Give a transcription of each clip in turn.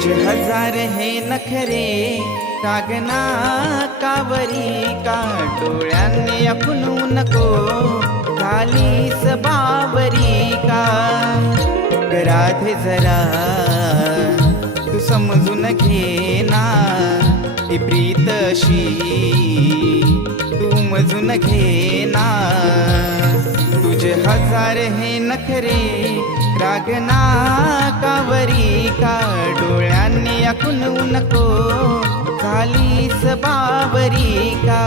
तुझे हजार हे नखरे कागना कावरी का डोळ्यांनी अपनू नको झालीस बावरी का। राधे जरा तू समजून घे ना प्रीत अशी तू मजून घे ना। तुझे हजार हे नखरे रागना का डोळ्यांनी नको झालीस बावरी का?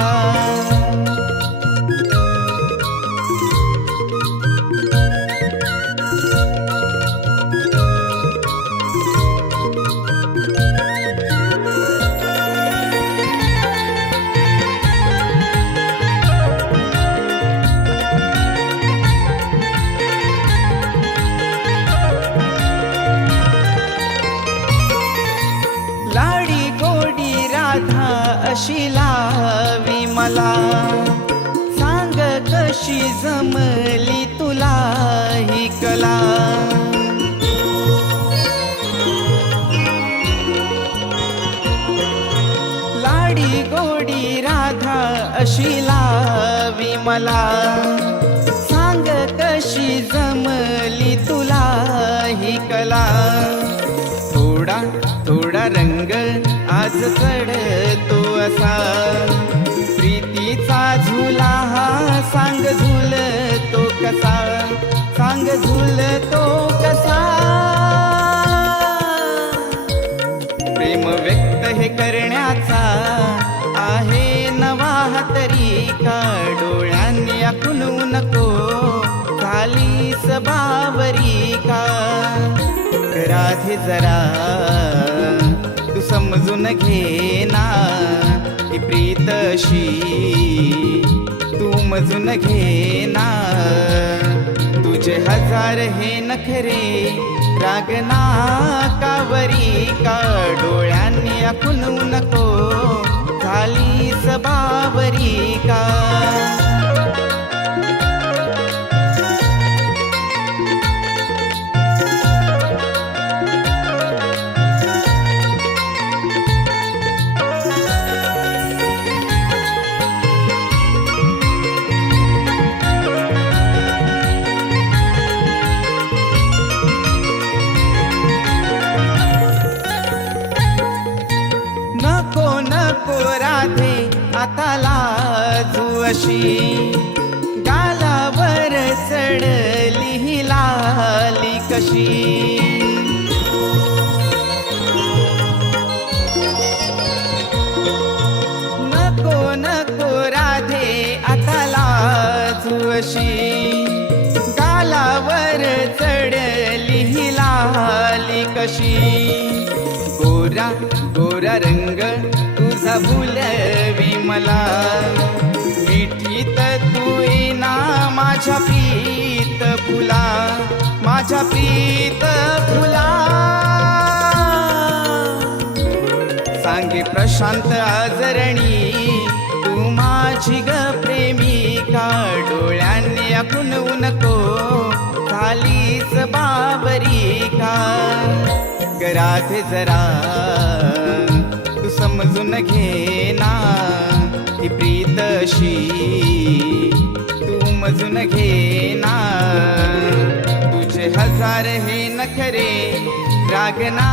कशी लावी मला? सांग कशी जमली तुला ही कला? लाडी गोडी राधा अशी लावी मला. सांग कशी जमली तुला ही कला? थोडा थोडा रंग आज चढतो असा. प्रीतीचा झुला हा सांग झुल तो कसा. सांग झुल तो कसा. प्रेम व्यक्त हे करण्याचा आहे नवा तरीका. डोळ्यांनी आखून नको खाली सबावरी का? राधे जरा तू समजून घे ना ही तू मजून घे ना. तुझे हजार हे नखरे रागना कावरी का डोळ्यांनी आखून नको. झाली बावरी का राधे आता लाजू अशी. गालावर चढली ही लाली कशी. नको नको राधे आता लाजू अशी. गालावर चढली ही लाली कशी. गोरा गोरा रंग भुलवी मला. मिठीत तू ना माझ्या प्रीत फुला. माझ्या प्रीत फुला. सांगे प्रशांत आजरणी तू माझी ग प्रेमिका. डोळ्यांनी आखून नको झालीच बाबरी का? घरात जरा समजून घे ना प्रीतशी. तू मजून घे ना तुझे हजार हे नखरे रागना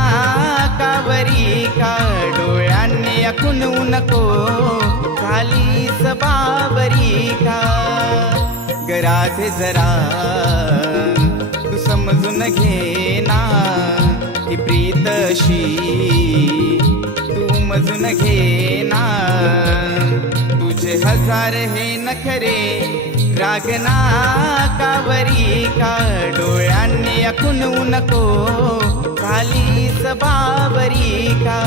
कावरी का डोळ्यांनी अकुनू नको खाली सबावरी का? गराथे जरा तू समजून घे ना ही घे ना तुझे हजार हे नखरे रागना का बावरी का डोळ्यांनी अकुनवू नको. खाली सबावरी का